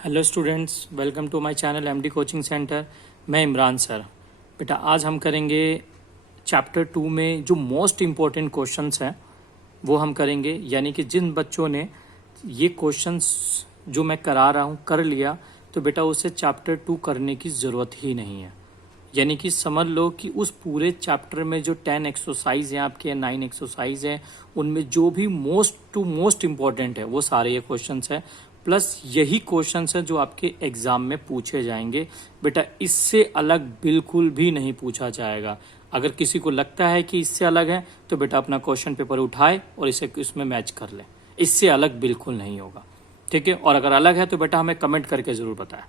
Hello students, welcome to my channel MD coaching centre. मैं Imran sir. बेटा आज हम करेंगे चैप्टर 2 में जो मोस्ट इम्पोर्टेंट क्वेश्चंस हैं वो हम करेंगे। यानी कि जिन बच्चों ने ये क्वेश्चंस जो मैं करा रहा हूँ कर लिया तो बेटा उसे चैप्टर 2 करने की ज़रूरत ही नहीं है। यानी कि समझ लो कि उस पूरे चैप्टर में जो 10 एक्सरसाइज हैं आपके 9 एक्सरसाइज हैं उनमें जो भी मोस्ट इम्पॉर्टेंट है वो सारे ये क्वेश्चंस हैं। प्लस यही क्वेश्चंस हैं जो आपके एग्जाम में पूछे जाएंगे। बेटा इससे अलग बिल्कुल भी नहीं पूछा जाएगा। अगर किसी को लगता है कि इससे अलग है तो बेटा अपना क्वेश्चन पेपर उठाए और इसे इसमें मैच कर ले। इससे अलग बिल्कुल नहीं होगा, ठीक है। और अगर अलग है तो बेटा हमें कमेंट करके ज़रूर बताएं,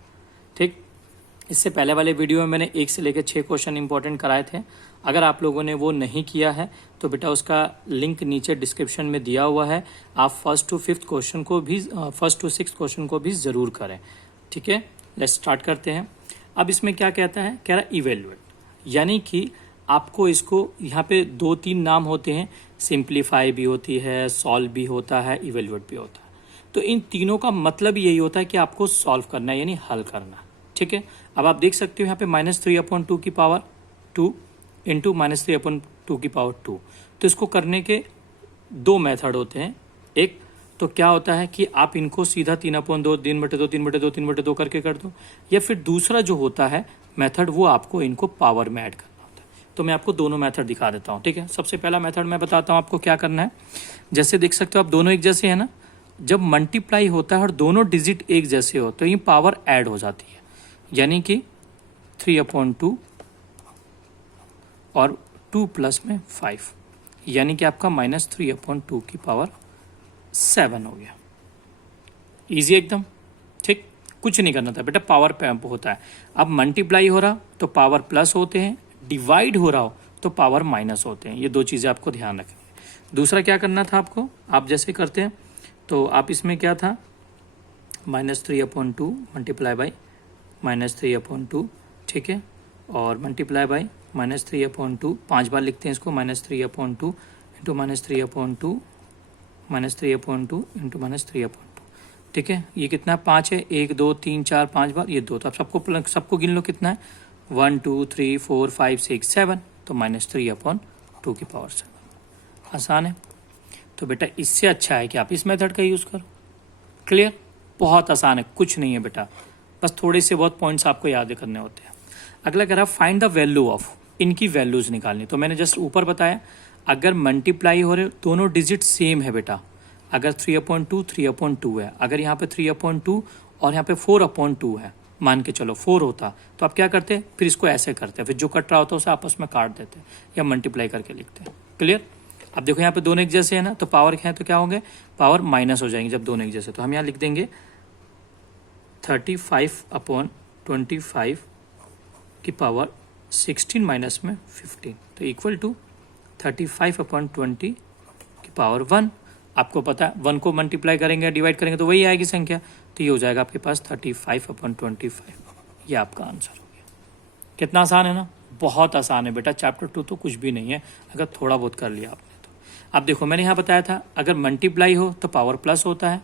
ठीक। इससे पहले वाले वीडियो में मैंने 1 से लेकर 6 क्वेश्चन इंपॉर्टेंट कराए थे। अगर आप लोगों ने वो नहीं किया है तो बेटा उसका लिंक नीचे डिस्क्रिप्शन में दिया हुआ है। आप फर्स्ट टू सिक्स क्वेश्चन को भी ज़रूर करें, ठीक है। लेट्स स्टार्ट करते हैं। अब इसमें क्या कहता है, कह रहा है इवेल्युएट, यानी कि आपको इसको यहाँ पे 2-3 नाम होते हैं। सिंप्लीफाई भी होती है, सॉल्व भी होता है, इवेल्युएट भी होता है। तो इन तीनों का मतलब यही होता है कि आपको सॉल्व करना है यानी हल करना है, ठीक है। अब आप देख सकते हो यहाँ पे -3/2 की पावर 2 इंटू -3/2 की पावर 2। तो इसको करने के 2 मेथड होते हैं। एक तो क्या होता है कि आप इनको सीधा 3/2 3/2 3/2 3/2 करके कर दो, या फिर दूसरा जो होता है मेथड वो आपको इनको पावर में ऐड करना होता है। तो मैं आपको दोनों मेथड दिखा देता हूँ, ठीक है। सबसे पहला मेथड मैं बताता हूँ आपको क्या करना है। जैसे देख सकते हो आप दोनों एक जैसे है ना, जब मल्टीप्लाई होता है और दोनों डिजिट एक जैसे हो तो ये पावर ऐड हो जाती है। यानी कि 3/2 और 2 प्लस में 5, यानी कि आपका -3/2 की पावर 7 हो गया। इजी एकदम, ठीक। कुछ नहीं करना था बेटा, पावर पैम्प होता है। अब मल्टीप्लाई हो रहा तो पावर प्लस होते हैं, डिवाइड हो रहा हो तो पावर माइनस होते हैं। ये 2 चीज़ें आपको ध्यान रखनी। दूसरा क्या करना था आपको, आप जैसे करते हैं तो आप इसमें क्या था, -3/2 मल्टीप्लाई बाई -3/2, ठीक है। और मल्टीप्लाई बाई -3/2, 5 बार लिखते हैं इसको, -3/2 इंटू -3/2 -3/2 इंटू -3/2, ठीक है। ये कितना 5 है, 1 2 3 4 5 बार, ये 2। तो आप सबको गिन लो कितना है, 1 2 3 4 5 6 7, तो -3/2 की पावर 7। आसान है। तो बेटा इससे अच्छा है कि आप इस मेथड का यूज़ करो। क्लियर, बहुत आसान है, कुछ नहीं है बेटा, बस थोड़े से बहुत पॉइंट्स आपको याद करने होते हैं। अगला कह रहा फाइंड द वैल्यू ऑफ, इनकी वैल्यूज निकालनी। तो मैंने जस्ट ऊपर बताया अगर मल्टीप्लाई हो रहे दोनों डिजिट सेम है बेटा, अगर 3/2 3/2 है, अगर यहाँ पे 3/2 और यहाँ पे 4/2 है, मान के चलो 4 होता तो आप क्या करते, फिर इसको ऐसे करते, फिर जो कट रहा होता है उसे आपस में काट देते या मल्टीप्लाई करके लिखते हैं। क्लियर। अब देखो यहाँ पे दोनों एक जैसे है ना, तो पावर क्या है तो क्या होंगे, पावर माइनस हो जाएंगे जब दोनों एक जैसे। तो हम यहाँ लिख देंगे 35/25 की पावर 16 माइनस में 15, तो इक्वल टू 35/20 की पावर 1। आपको पता है 1 को मल्टीप्लाई करेंगे डिवाइड करेंगे तो वही आएगी संख्या, तो ये हो जाएगा आपके पास 35/25। ये आपका आंसर हो गया। कितना आसान है ना, बहुत आसान है बेटा। चैप्टर 2 तो कुछ भी नहीं है अगर थोड़ा बहुत कर लिया आपने तो। अब देखो मैंने यहाँ बताया था अगर मल्टीप्लाई हो तो पावर प्लस होता है,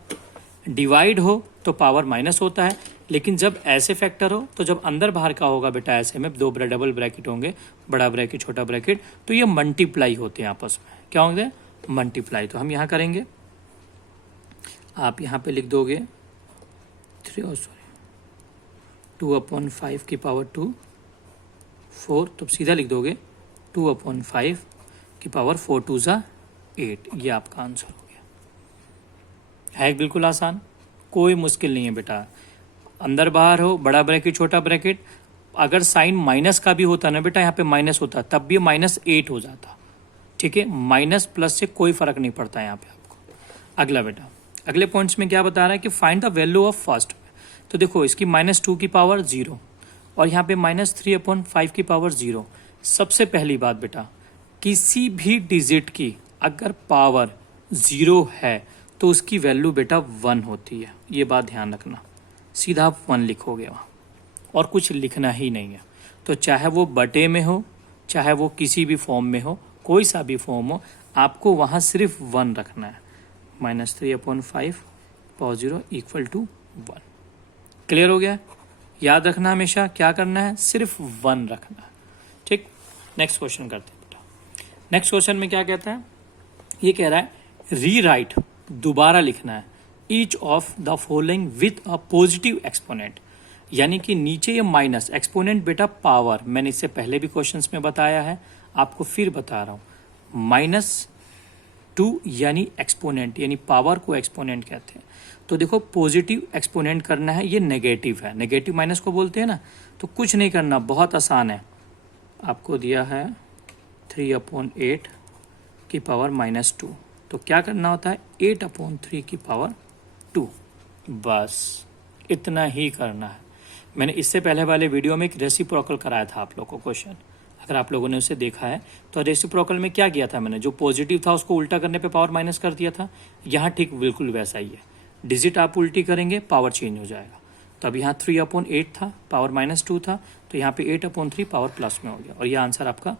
डिवाइड हो तो पावर माइनस होता है, लेकिन जब ऐसे फैक्टर हो तो जब अंदर बाहर का होगा बेटा ऐसे में 2 डबल ब्रैकेट होंगे, बड़ा ब्रैकेट छोटा ब्रैकेट, तो ये मल्टीप्लाई होते हैं आपस में। क्या होंगे, मल्टीप्लाई। तो हम यहाँ करेंगे, आप यहाँ पे लिख दोगे 2/5 की पावर 2 4, तो सीधा लिख दोगे 2/5 की पावर 4 2 ज़ा 8। ये आपका आंसर हो गया। है बिल्कुल आसान, कोई मुश्किल नहीं है बेटा। अंदर बाहर हो, बड़ा ब्रैकेट छोटा ब्रैकेट, अगर साइन माइनस का भी होता ना बेटा, यहाँ पे माइनस होता तब भी -8 हो जाता, ठीक है। माइनस प्लस से कोई फर्क नहीं पड़ता यहाँ पे आपको। अगला बेटा, अगले पॉइंट्स में क्या बता रहा है कि find the value of first. तो देखो इसकी -2 की पावर 0 और यहाँ पे -3/5 की पावर 0। सबसे पहली बात बेटा, किसी भी डिजिट की अगर पावर 0 है तो उसकी वैल्यू बेटा 1 होती है। ये बात ध्यान रखना, सीधा आप 1 लिखोगे वहाँ और कुछ लिखना ही नहीं है। तो चाहे वो बटे में हो, चाहे वो किसी भी फॉर्म में हो, कोई सा भी फॉर्म हो, आपको वहाँ सिर्फ 1 रखना है। -3/5 पावर 0 इक्वल टू 1। क्लियर हो गया? याद रखना हमेशा क्या करना है, सिर्फ 1 रखना है। ठीक, नेक्स्ट क्वेश्चन करते हैं बेटा। नेक्स्ट क्वेश्चन में क्या कहता है, ये कह रहा है रीराइट, दोबारा लिखना है each of the following with a positive exponent, यानी कि नीचे ये माइनस एक्सपोनेंट बेटा पावर, मैंने इससे पहले भी क्वेश्चंस में बताया है, आपको फिर बता रहा हूं, -2 यानी एक्सपोनेंट, यानी पावर को एक्सपोनेंट कहते हैं। तो देखो पॉजिटिव एक्सपोनेंट करना है, ये नेगेटिव है, नेगेटिव माइनस को बोलते हैं ना, तो कुछ नहीं करना, बहुत आसान है। आपको दिया है 3/8 की पावर -2, तो क्या करना होता है 8/3 की पावर 2, बस इतना ही करना है। मैंने इससे पहले वाले वीडियो में एक रेसिप्रोकल कराया था आप लोगों को क्वेश्चन, अगर आप लोगों ने उसे देखा है तो रेसिप्रोकल में क्या किया था मैंने, जो पॉजिटिव था उसको उल्टा करने पे पावर माइनस कर दिया था। यहाँ ठीक बिल्कुल वैसा ही है, डिजिट आप उल्टी करेंगे पावर चेंज हो जाएगा। तो अब यहाँ 3/8 था, पावर -2 था, तो यहाँ पे 8/3 पावर प्लस में हो गया, और ये आंसर आपका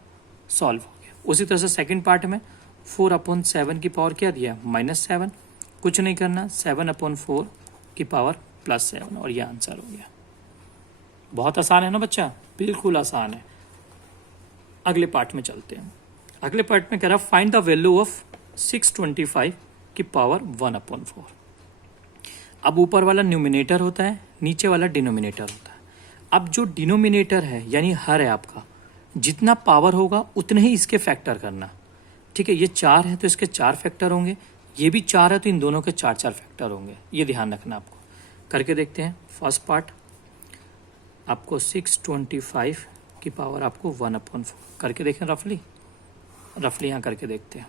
सॉल्व हो गया। उसी तरह से सेकंड पार्ट में 4/7 की पावर क्या दिया, -7, कुछ नहीं करना, 7/4 की पावर +7, और ये आंसर हो गया। बहुत आसान है ना बच्चा, बिल्कुल आसान है। अगले पार्ट में चलते हैं। अगले पार्ट में कह रहा फाइंड द वैल्यू ऑफ 625 की पावर 1/4। अब ऊपर वाला न्यूमिनेटर होता है, नीचे वाला डिनोमिनेटर होता है। अब जो डिनोमिनेटर है यानी हर है आपका, जितना पावर होगा उतने ही इसके फैक्टर करना। ठीक है, ये 4 है तो इसके 4 फैक्टर होंगे, ये भी 4 है तो इन दोनों के 4 फैक्टर होंगे, ये ध्यान रखना आपको। करके देखते हैं। फर्स्ट पार्ट आपको 625 की पावर आपको 1/4 करके देखें, रफली यहाँ करके देखते हैं।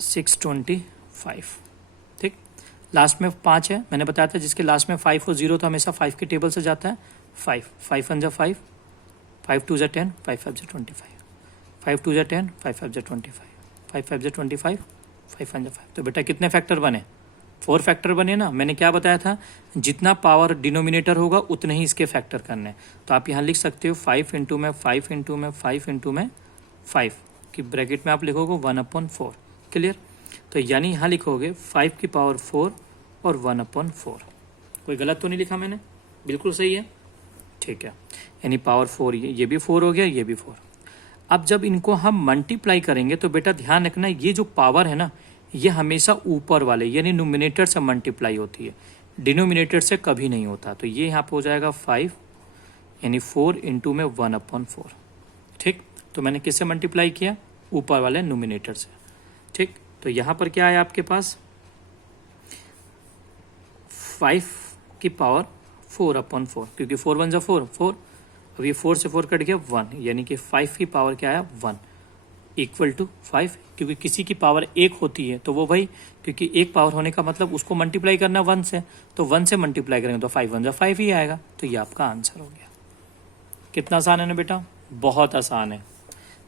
625, ठीक, लास्ट में 5 है, मैंने बताया था जिसके लास्ट में 5 और 0 तो हमेशा 5 के टेबल से जाता है। 5 1 जा 5, 5 2 जा 10, 5 5 जा 25, 5 2 जा 10, 5 5 जा 25, 5 5 जा 25, 5 1 जा 5। तो बेटा कितने फैक्टर बने, 4 फैक्टर बने ना। मैंने क्या बताया था, जितना पावर डिनोमिनेटर होगा उतने ही इसके फैक्टर करने हैं। तो आप यहाँ लिख सकते हो 5 इंटू में 5 इंटू में 5 इंटू में 5 की ब्रैकेट में आप लिखोगे 1/4। क्लियर? तो यानी यहाँ लिखोगे 5 की पावर 4 और 1/4। कोई गलत तो नहीं लिखा मैंने, बिल्कुल सही है, ठीक है। यानी पावर 4, ये भी 4 हो गया, ये भी 4। अब जब इनको हम मल्टीप्लाई करेंगे तो बेटा ध्यान रखना, ये जो पावर है ना, ये हमेशा ऊपर वाले यानी न्यूमिनेटर से मल्टीप्लाई होती है, डिनोमिनेटर से कभी नहीं होता। तो ये यहाँ पे हो जाएगा 5 यानी 4 इंटू में 1/4। ठीक, तो मैंने किससे मल्टीप्लाई किया, ऊपर वाले न्यूमिनेटर से। ठीक, तो यहाँ पर क्या है आपके पास 5 की पावर 4/4, क्योंकि 4 1 जा 4 4, अब ये 4 से 4 कट गया 1, यानी कि 5 की पावर क्या है 1 इक्वल टू 5, क्योंकि किसी की पावर 1 होती है तो वो भाई, क्योंकि एक पावर होने का मतलब उसको मल्टीप्लाई करना 1 से, तो 1 से मल्टीप्लाई करेंगे तो 5 1 जा 5 ही आएगा। तो ये आपका आंसर हो गया। कितना आसान है ना बेटा, बहुत आसान है।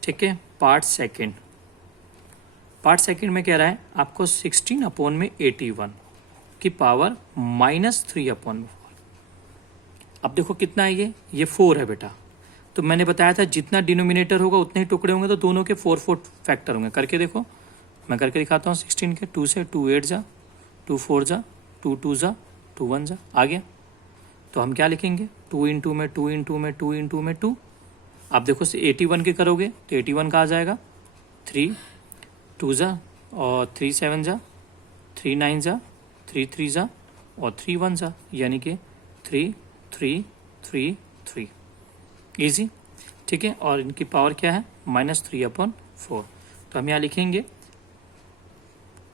ठीक है, पार्ट सेकंड में कह रहा है आपको 16/81 की पावर -3/4। अब देखो कितना है, ये 4 है बेटा। तो मैंने बताया था जितना डिनोमिनेटर होगा उतने ही टुकड़े होंगे, तो दोनों के 4 फैक्टर होंगे। करके देखो, मैं करके दिखाता हूँ। 16 के 2 से 2 8 जा, 2 4 जा, 2 2 जा, 2 1 जा, आ गया। तो हम क्या लिखेंगे, 2 इंटू में 2 इंटू में 2 इंटू में 2। आप देखो 81 के करोगे तो 81 का आ जाएगा 3 2 जा, और 3 7 जा, 3 9 जा, 3 3 जा, और 3 1 जा, यानी कि 3 3 3 3। ईजी, ठीक है। और इनकी पावर क्या है -3/4। तो हम यहाँ लिखेंगे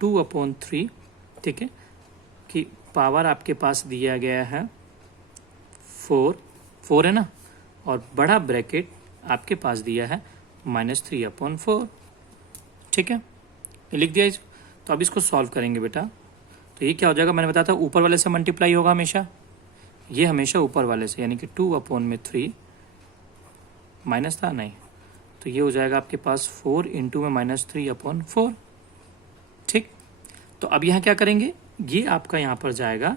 2/3, ठीक है, कि पावर आपके पास दिया गया है 4 है ना, और बड़ा ब्रैकेट आपके पास दिया है -3/4। ठीक है, ये लिख दिया। तो अब इसको सॉल्व करेंगे बेटा। तो ये क्या हो जाएगा, मैंने बताया था ऊपर वाले से मल्टीप्लाई होगा हमेशा, ये हमेशा ऊपर वाले से, यानी कि 2/3 माइनस था नहीं, तो ये हो जाएगा आपके पास 4 इंटू में -3/4। ठीक, तो अब यहाँ क्या करेंगे, ये आपका यहाँ पर जाएगा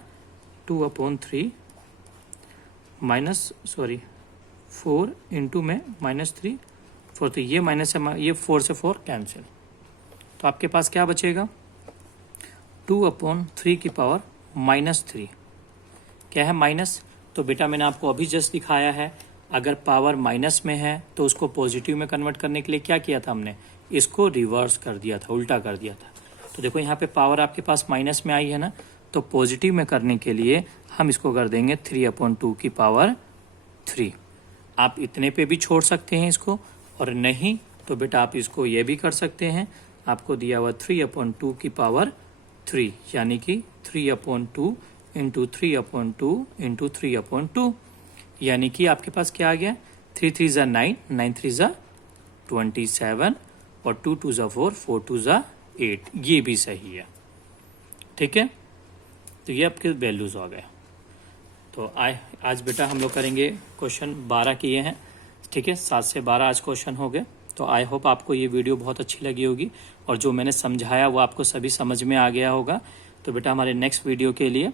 2/3 4 इंटू में -3 4, तो ये माइनस से ये 4 से 4 कैंसिल। तो आपके पास क्या बचेगा 2/3 की पावर -3, क्या है माइनस। तो बेटा मैंने आपको अभी जस्ट दिखाया है, अगर पावर माइनस में है तो उसको पॉजिटिव में कन्वर्ट करने के लिए क्या किया था हमने, इसको रिवर्स कर दिया था, उल्टा कर दिया था। तो देखो यहाँ पे पावर आपके पास माइनस में आई है ना, तो पॉजिटिव में करने के लिए हम इसको कर देंगे 3/2 की पावर 3। आप इतने पे भी छोड़ सकते हैं इसको, और नहीं तो बेटा आप इसको ये भी कर सकते हैं। आपको दिया हुआ 3/2 की पावर 3, यानी कि 3/2 इंटू 3/2 इंटू 3/2, यानी कि आपके पास क्या आ गया, 3 3 ज़ा 9, 9 3 ज़ा 27 और 2 2 ज़ा 4, 4 2 ज़ा 8, ये भी सही है। ठीक है, तो ये आपके वैल्यूज आ गए। तो आज बेटा हम लोग करेंगे क्वेश्चन 12 किए हैं। ठीक है, 7 से 12 आज क्वेश्चन हो गए। तो आई होप आपको ये वीडियो बहुत अच्छी लगी होगी और जो मैंने समझाया वो आपको सभी समझ में आ गया होगा। तो बेटा हमारे नेक्स्ट वीडियो के लिए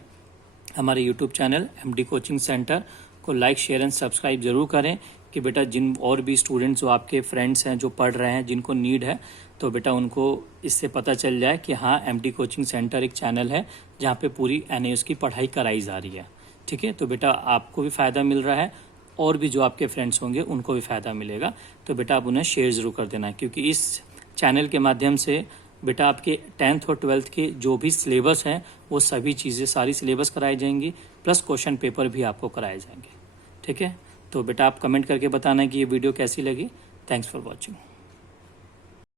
हमारे YouTube channel MD coaching centre को लाइक शेयर एंड सब्सक्राइब जरूर करें, कि बेटा जिन और भी स्टूडेंट्स जो आपके फ्रेंड्स हैं जो पढ़ रहे हैं, जिनको नीड है, तो बेटा उनको इससे पता चल जाए कि हाँ MD कोचिंग सेंटर एक चैनल है जहाँ पे पूरी NAS की पढ़ाई कराई जा रही है। ठीक है, तो बेटा आपको भी फ़ायदा मिल रहा है और भी जो आपके फ्रेंड्स होंगे उनको भी फ़ायदा मिलेगा। तो बेटा आप उन्हें शेयर ज़रूर कर देना, क्योंकि इस चैनल के माध्यम से बेटा आपके 10th और 12th के जो भी सिलेबस हैं वो सभी चीज़ें, सारी सिलेबस कराई जाएंगी, प्लस क्वेश्चन पेपर भी आपको कराए जाएंगे। ठीक है, तो बेटा आप कमेंट करके बताना कि ये वीडियो कैसी लगी। Thanks for watching.